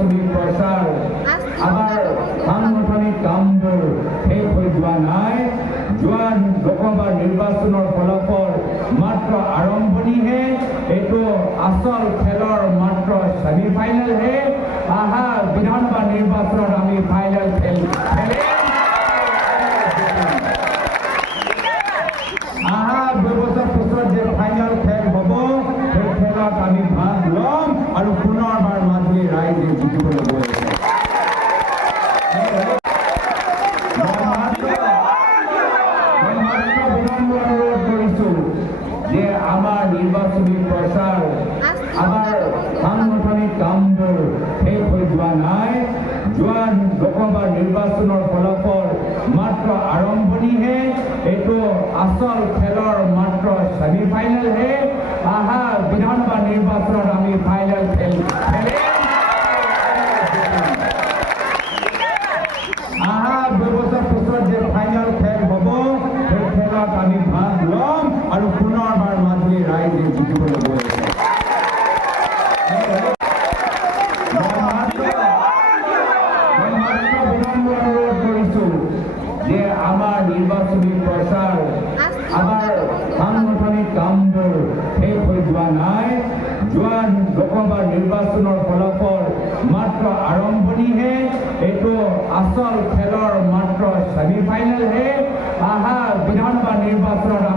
বাস্তবিক প্রসার আবার সাংগঠনিক কামবোৰ শেষ হৈ যোৱা নাই যোৱা লোকসভা নিৰ্বাচনৰ ফলাফল মাত্ৰ আৰম্ভণিহে এইটো আচল খেলৰ মাত্ৰ ছেমি ফাইনেলহে আহা বিধানসভা নিৰ্বাচনত আমি ফাইনেল খেল নিৰ্বাচনী প্ৰচাৰ আমাৰ সাংগঠনিক কামবোৰ শেষ হৈ যোৱা নাই যোৱা লোকসভা নিৰ্বাচনৰ ফলাফল মাত্ৰ আৰম্ভণিহে এইটো আচল খেলৰ মাত্ৰ ছেমি ফাইনেলহে আহা বিধানসভা নিৰ্বাচনত আমি প্রথমবার অনুরোধ করেছো যে আমার কামবোৰ শেষ হৈ যোৱা নাই যোৱা লোকসভাৰ নিৰ্বাচনৰ ফলাফল মাত্ৰ আৰম্ভণিহে এইটো আচল খেলৰ মাত্ৰ ছেমি আহা বিধানসভা নিৰ্বাচনত